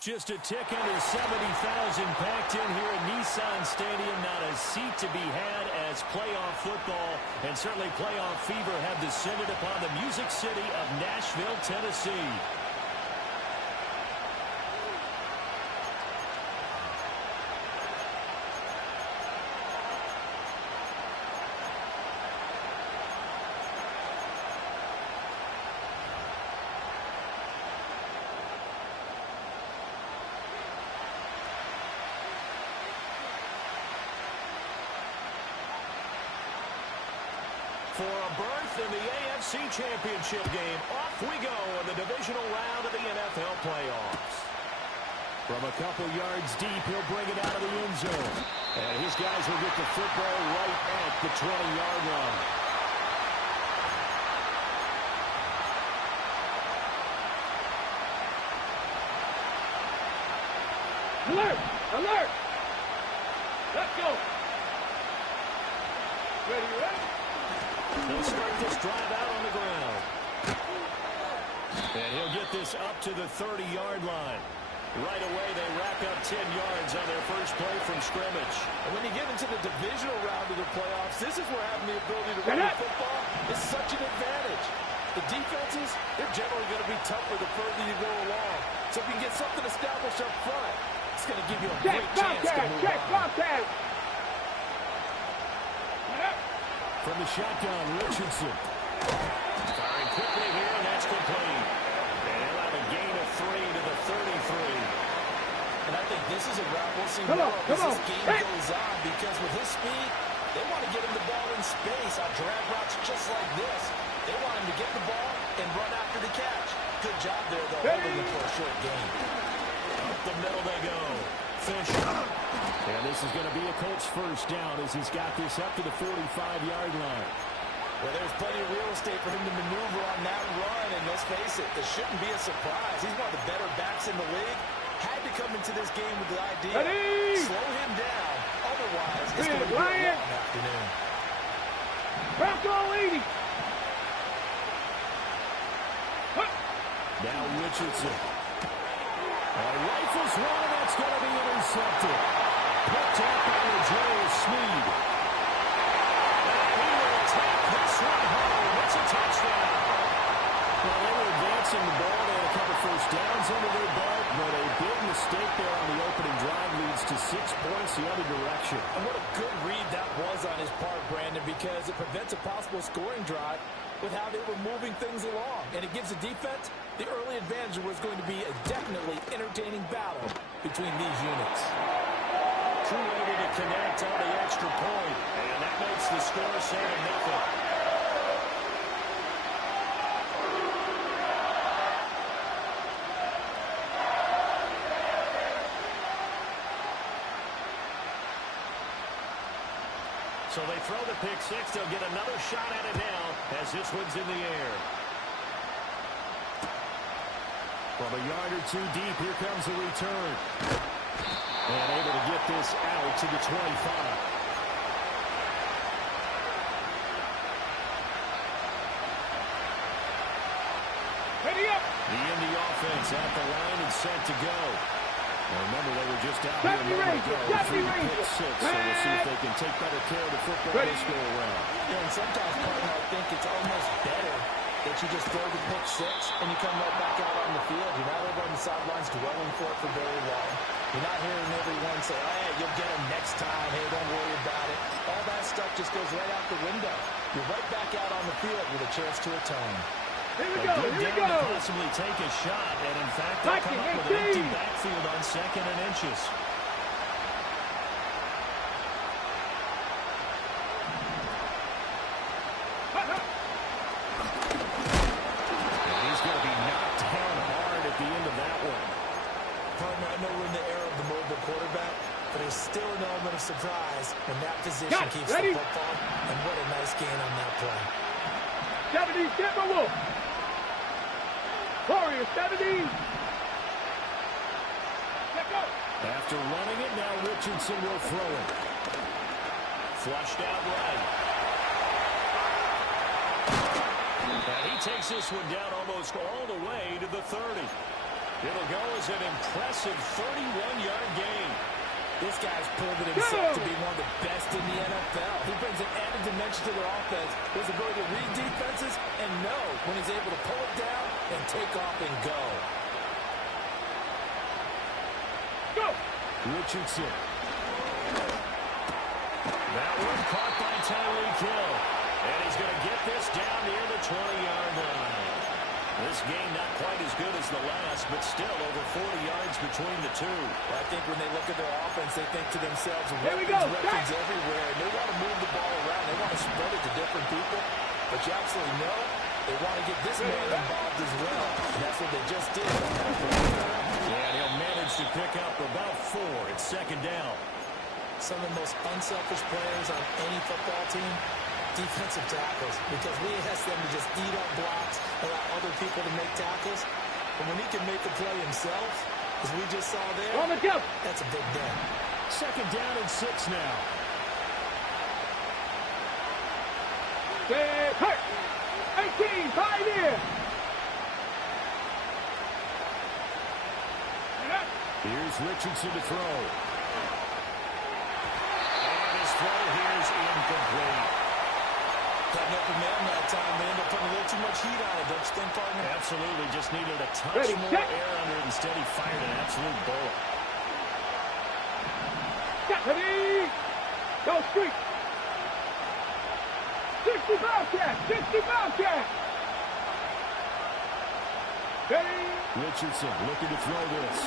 Just a tick under 70,000 packed in here at Nissan Stadium. Not a seat to be had as playoff football and certainly playoff fever have descended upon the Music City of Nashville, Tennessee. For a berth in the AFC Championship game, off we go in the divisional round of the NFL playoffs. From a couple yards deep, he'll bring it out of the end zone. And his guys will get the football right at the 20-yard line. Alert! Alert! Let's go! Ready? They'll start this drive out on the ground. And he'll get this up to the 30-yard line. Right away, they rack up 10 yards on their first play from scrimmage. And when you get into the divisional round of the playoffs, this is where having the ability to run the football is such an advantage. The defenses, they're generally going to be tougher the further you go along. So if you can get something established up front, it's going to give you a great chance to move on. From the shotgun, Richardson. Firing quickly here, and that's complete. And he'll have a gain of 3 to the 33. And I think this is a route we'll see more of as this game goes on, because with his speed, they want to get him the ball in space on drag routes just like this. They want him to get the ball and run after the catch. Good job there, though, holding him for a short gain. Up the middle they go. Fish. And this is going to be a Colts first down as he's got this up to the 45-yard line. Well, there's plenty of real estate for him to maneuver on that run, and let's face it, this shouldn't be a surprise. He's one of the better backs in the league. Had to come into this game with the idea. Slow him down. Otherwise, it's going to be a long afternoon. Bronco 80. Now Richardson. Rifles one, and that's going to be intercepted. Picked up by Joel Snead. And he will take this one home. It's a touchdown. Well, they were advancing the ball. They had a couple first downs under their belt, but a big mistake there on the opening drive leads to 6 points the other direction. And what a good read that was on his part, Brandon, because it prevents a possible scoring drive with how they were moving things along. And it gives the defense the early advantage. Was going to be a definitely entertaining battle between these units. Too able to connect on the extra point, and that makes the score 7-0. So they throw the pick six. They'll get another shot at it now as this one's in the air. From a yard or two deep, here comes the return. And able to get this out to the 25. Ready up. The Indy offense at the line and set to go. Now remember, they were just out here a moment ago. Pick six, so we'll see if they can take better care of the football this go around. Yeah, and sometimes, partner, I think it's almost better that you just throw the pick six and you come right back out on the field. You're not over on the sidelines dwelling for it for very long. You're not hearing everyone say, hey, you'll get him next time. Hey, don't worry about it. All that stuff just goes right out the window. You're right back out on the field with a chance to atone. Here we go, here we go. To possibly take a shot, and in fact, they'll come up with an empty backfield on 2nd and inches. And he's going to be knocked down hard at the end of that one. Partner, I know we're in the era of the mobile quarterback, but there's still an element of surprise when that position keeps the football. And what a nice gain on that play. 70, Denver Wolf. Warrior 70. Let's go. After running it, now Richardson will throw it. Flushed out right. And he takes this one down almost all the way to the 30. It'll go as an impressive 31-yard gain. This guy's proven himself to be one of the best in the NFL. He brings an added dimension to their offense. His ability to read defenses and know when he's able to pull it down and take off and go. Go! Richardson. That one caught by Tyreek Hill. And he's going to get this down near the 20-yard line. This game not quite as good as the last, but still over 40 yards between the two. Well, I think when they look at their offense, they think to themselves, Here we go. weapons everywhere. And they want to move the ball around. They want to spread it to different people. But you absolutely know they want to get this man involved as well. And that's what they just did. Yeah, and he'll manage to pick up about 4 at second down. Some of the most unselfish players on any football team, defensive tackles, because we ask them to just eat up blocks, allow other people to make tackles. But when he can make a play himself, as we just saw there, On the jump! that's a big day. Second down and 6 now. Stay hurt! 18, 5 in! Here's Richardson to throw. And his throw here is incomplete. Got an open man that time. They end up putting a little too much heat on it, don't you think, partner? Absolutely, just needed a touch Ready, more set. air under it. Instead, he fired an absolute bullet. Ready! Go street! 60 Bobcat! 60 Bobcat! Ready! Richardson looking to throw this.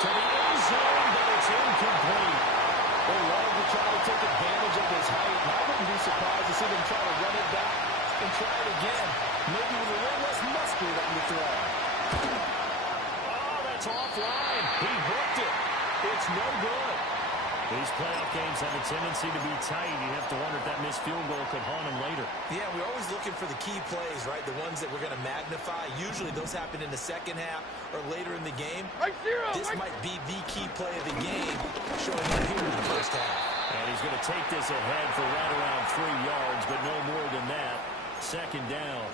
To the end zone, but it's incomplete. They wanted to try to take advantage of his height. And I wouldn't be surprised to see them try to run it back and try it again. Maybe with a little less mustard on the throw. Oh, that's offline. He hooked it. It's no good. These playoff games have a tendency to be tight. You have to wonder if that missed field goal could haunt him later. Yeah, we're always looking for the key plays, right? The ones that we're going to magnify. Usually those happen in the second half or later in the game. Right zero! This might be the key play of the game, showing up here in the first half. And he's going to take this ahead for right around 3 yards, but no more than that. Second down.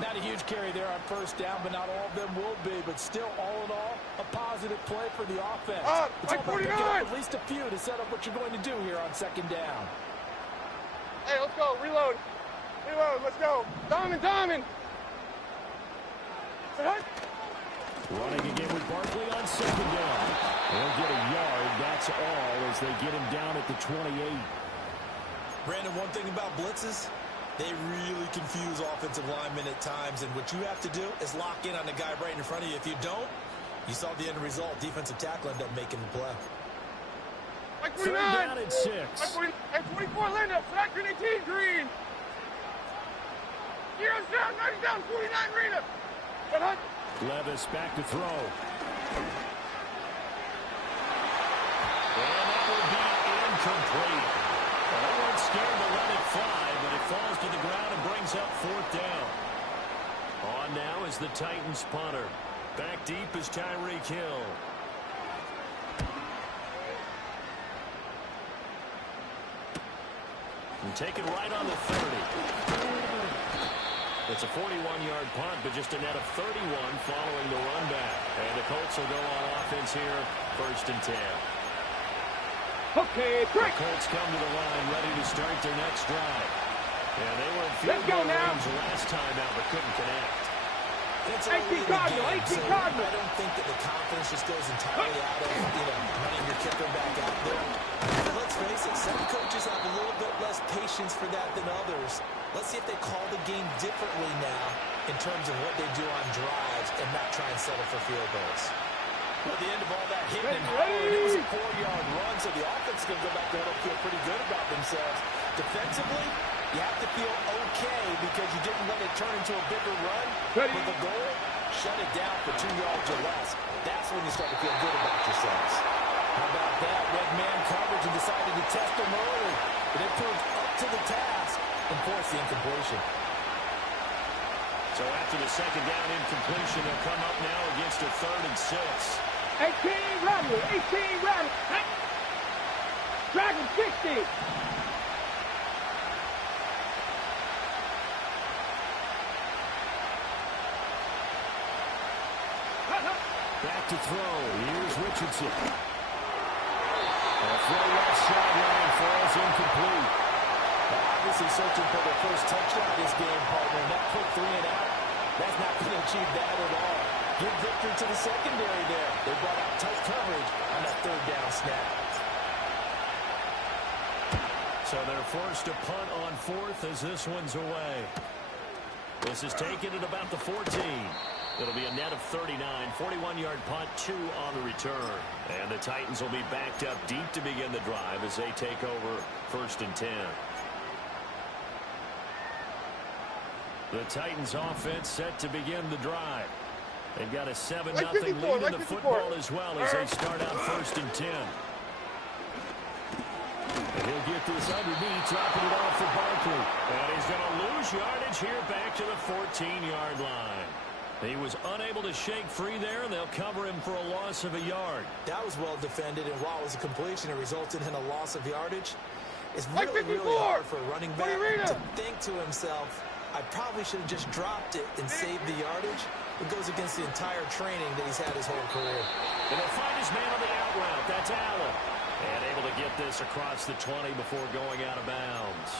Not a huge carry there on first down, but not all of them will be. But still, all in all, a positive play for the offense. It's all about picking up at least a few to set up what you're going to do here on second down. Hey, let's go. Reload. Reload. Let's go. Diamond. Running again with Barkley on second down. They'll get a yard. That's all as they get him down at the 28. Brandon, one thing about blitzes, they really confuse offensive linemen at times, and what you have to do is lock in on the guy right in front of you. If you don't, you saw the end result. Defensive tackle ended up making the play. Third down and 6. 24 Linda, second and 18 green. Heroes down, 90 down, 49 Rita. Levis back to throw. And that will be incomplete. Well, they weren't scared to let it fly, but it falls to the ground and brings up fourth down. On now is the Titans punter. Back deep is Tyreek Hill. And take it right on the 30. It's a 41-yard punt, but just a net of 31 following the run back. And the Colts will go on offense here, 1st and 10. Okay, break. The Colts come to the line, ready to start their next drive. And they were in field goal range the last time out, but couldn't connect. It's early in the game, so Cardinal. I don't think that the confidence just goes entirely out of, running your kicker back out there. But let's face it, some coaches have a little bit less patience for that than others. Let's see if they call the game differently now in terms of what they do on drives and not try and settle for field goals. Well, at the end of all that hitting and hollering, it was a 4-yard run, so the offense is going to go back there and feel pretty good about themselves. Defensively, you have to feel okay because you didn't let it turn into a bigger run. With the goal, shut it down for 2 yards or less. That's when you start to feel good about yourselves. How about that? Red man coverage and decided to test them early. But it proved up to the task and forced the incompletion. So after the second down incompletion, they'll come up now against a 3rd and 6. 18 Rattler, 18 Rattler. Dragon 60. Back to throw. Here's Richardson. A throw left sideline falls incomplete. Obviously searching for the first touchdown this game, partner. And that quick 3 and out, that's not going to achieve that at all. Give victory to the secondary there. They brought out tight coverage on that 3rd down snap. So they're forced to punt on 4th as this one's away. This is taken at about the 14. It'll be a net of 39. 41-yard punt, 2 on the return. And the Titans will be backed up deep to begin the drive as they take over 1st and 10. The Titans offense set to begin the drive. They've got a 7-0 lead in the football as well as they start out 1st and 10. And he'll get this underneath, dropping it off for Barkley. And he's going to lose yardage here back to the 14-yard line. He was unable to shake free there, and they'll cover him for a loss of a yard. That was well defended, and while it was a completion, it resulted in a loss of yardage. It's really hard for a running back to think to himself, I probably should have just dropped it and saved the yardage. It goes against the entire training that he's had his whole career. And they'll find his man on the out route. That's Allen. And able to get this across the 20 before going out of bounds.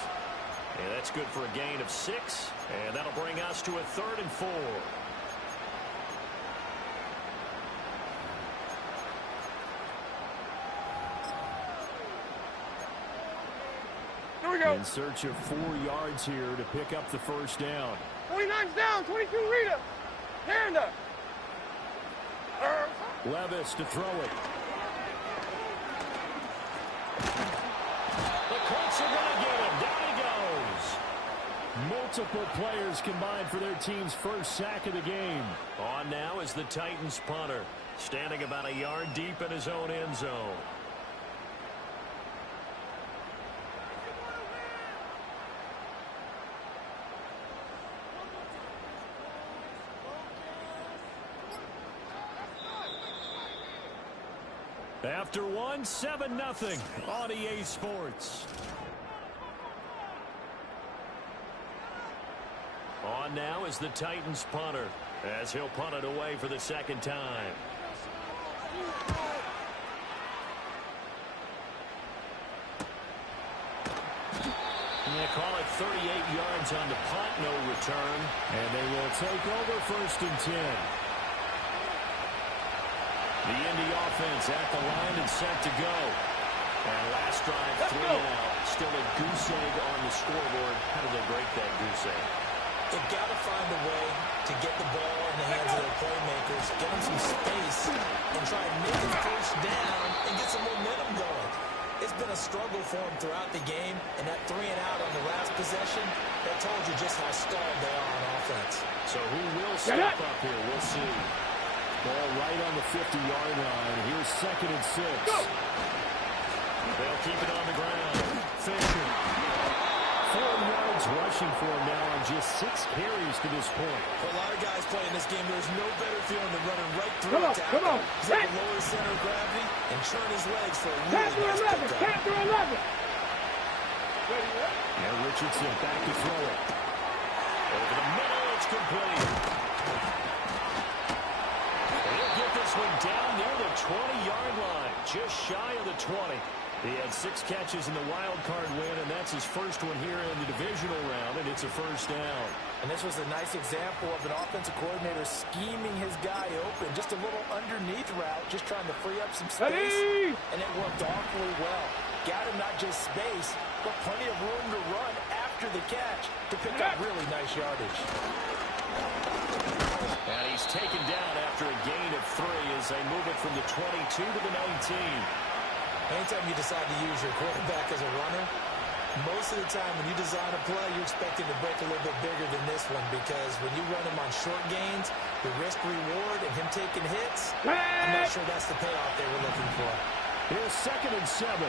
And that's good for a gain of 6. And that'll bring us to a 3rd and 4. Here we go. In search of 4 yards here to pick up the 1st down. 29's down. 22, Rita. Panda. Levis to throw it. The Colts are going to get him. Down he goes. Multiple players combined for their team's first sack of the game. On now is the Titans punter, standing about a yard deep in his own end zone. After 1, 7-0 on EA Sports. On now is the Titans punter as he'll punt it away for the 2nd time. And they call it 38 yards on the punt, no return. And they will take over 1st and 10. The Indy offense at the line and set to go. And last drive, 3 out. Still a goose egg on the scoreboard. How do they break that goose egg? They've got to find a way to get the ball in the hands of their playmakers, get them some space, and try and make it 1st down and get some momentum going. It's been a struggle for them throughout the game, and that 3 and out on the last possession, that told you just how stalled they are on offense. So who will step up here? We'll see. Ball right on the 50-yard line. Here's 2nd and 6. Go. They'll keep it on the ground. Fisher. 4 yards rushing for him now on just 6 carries to this point. For a lot of guys playing this game, there's no better feeling than running right through a tackle. Come on. He's at the lower center of gravity and churn his legs for a really nice pickup. Count to 11. And Richardson back to throw it. Over the middle, it's complete. He'll get this one down near the 20-yard line, just shy of the 20. He had 6 catches in the wild card win, and that's his first one here in the divisional round, and it's a 1st down. And this was a nice example of an offensive coordinator scheming his guy open, just a little underneath route, just trying to free up some space, and it worked awfully well. Got him not just space, but plenty of room to run after the catch to pick up really nice yardage. And he's taken down after a gain of 3 as they move it from the 22 to the 19. Anytime you decide to use your quarterback as a runner, most of the time when you design a play, you're expecting to break a little bit bigger than this one, because when you run him on short gains, the risk-reward and him taking hits, I'm not sure that's the payoff they were looking for. Here's 2nd and 7.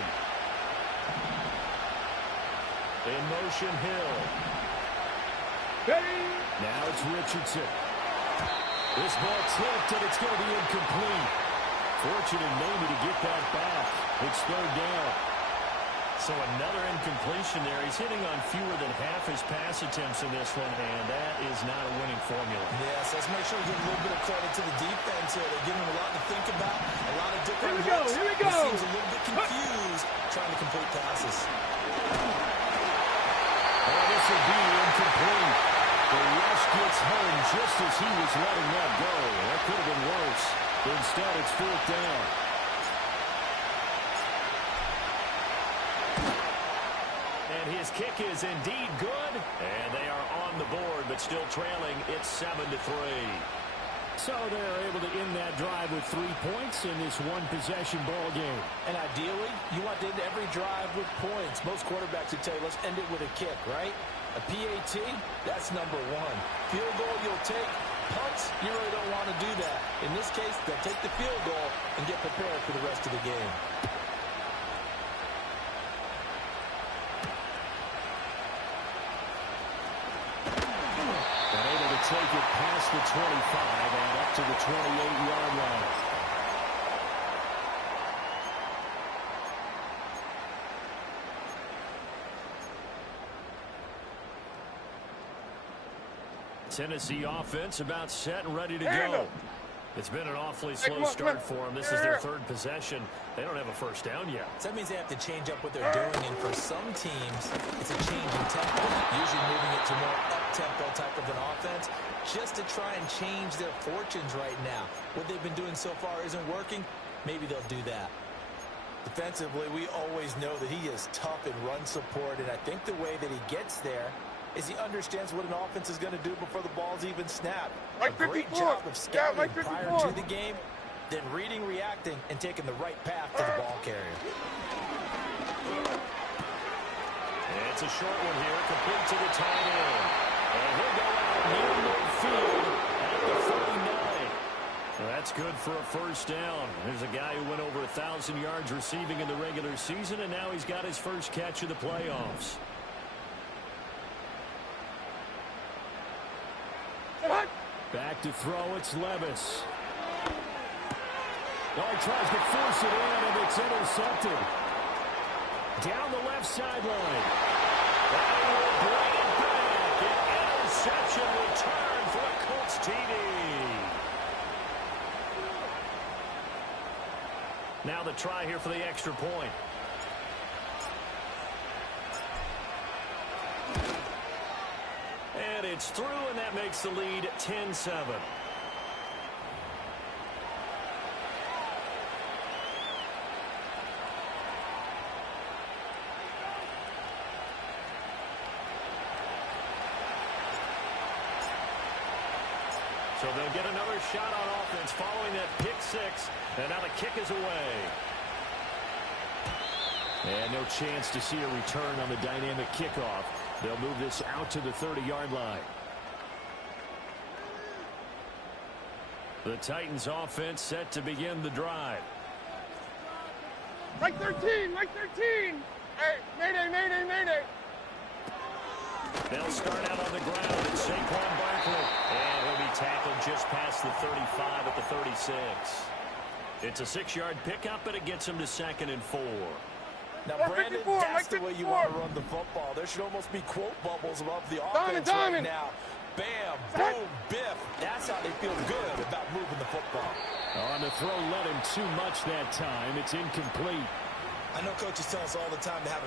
In motion, Hill. Now it's Richardson. This ball tipped, and it's going to be incomplete. Fortunate maybe to get that back. It's 3rd down. So another incompletion there. He's hitting on fewer than half his pass attempts in this one, and that is not a winning formula. Yes, let's make sure we give a little bit of credit to the defense here. They're giving him a lot to think about, a lot of different looks. Here we go. He seems a little bit confused trying to complete passes. And this will be incomplete. The rush gets home just as he was letting that go. That could have been worse. Instead, it's fourth down. And his kick is indeed good. And they are on the board, but still trailing. It's 7-3. So they're able to end that drive with 3 points in this one-possession ball game. And ideally, you want to end every drive with points. Most quarterbacks would tell you, let's end it with a kick, right? A PAT, that's number one. Field goal you'll take. Punts, you really don't want to do that. In this case, they'll take the field goal and get prepared for the rest of the game. And able to take it past the 25 and up to the 28-yard line. Tennessee offense about set and ready to go. It's been an awfully slow start for them. This is their third possession. They don't have a first down yet. So that means they have to change up what they're doing, and for some teams, it's a change in tempo, usually moving it to more up-tempo type of an offense, just to try and change their fortunes right now. What they've been doing so far isn't working. Maybe they'll do that. Defensively, we always know that he is tough in run support, and I think the way that he gets there is he understands what an offense is going to do before the ball's even snapped. A great job of scouting prior to the game, then reading, reacting, and taking the right path to the ball carrier. It's a short one here, complete to the tight end. And he'll go out near midfield at the 49. Well, that's good for a first down. There's a guy who went over 1,000 yards receiving in the regular season, and now he's got his first catch of the playoffs. Back to throw, it's Levis. Oh, he tries to force it in, and it's intercepted. Down the left sideline. And he will bring it back. An interception return for a Colts TD. Now the try here for the extra point. And it's through, and that makes the lead 10-7. So they'll get another shot on offense following that pick six. And now the kick is away. And no chance to see a return on the dynamic kickoff. They'll move this out to the 30-yard line. The Titans offense set to begin the drive. Right 13, right 13. Hey, mayday, mayday, mayday. They'll start out on the ground. It's Saquon Barkley. And he'll be tackled just past the 35 at the 36. It's a 6-yard pickup, and it gets him to 2nd and 4. Now, Brandon, that's the way you want to run the football. There should almost be quote bubbles above the offense right now. Bam, boom, biff. That's how they feel good about moving the football. On the throw, let him too much that time. It's incomplete. I know coaches tell us all the time to have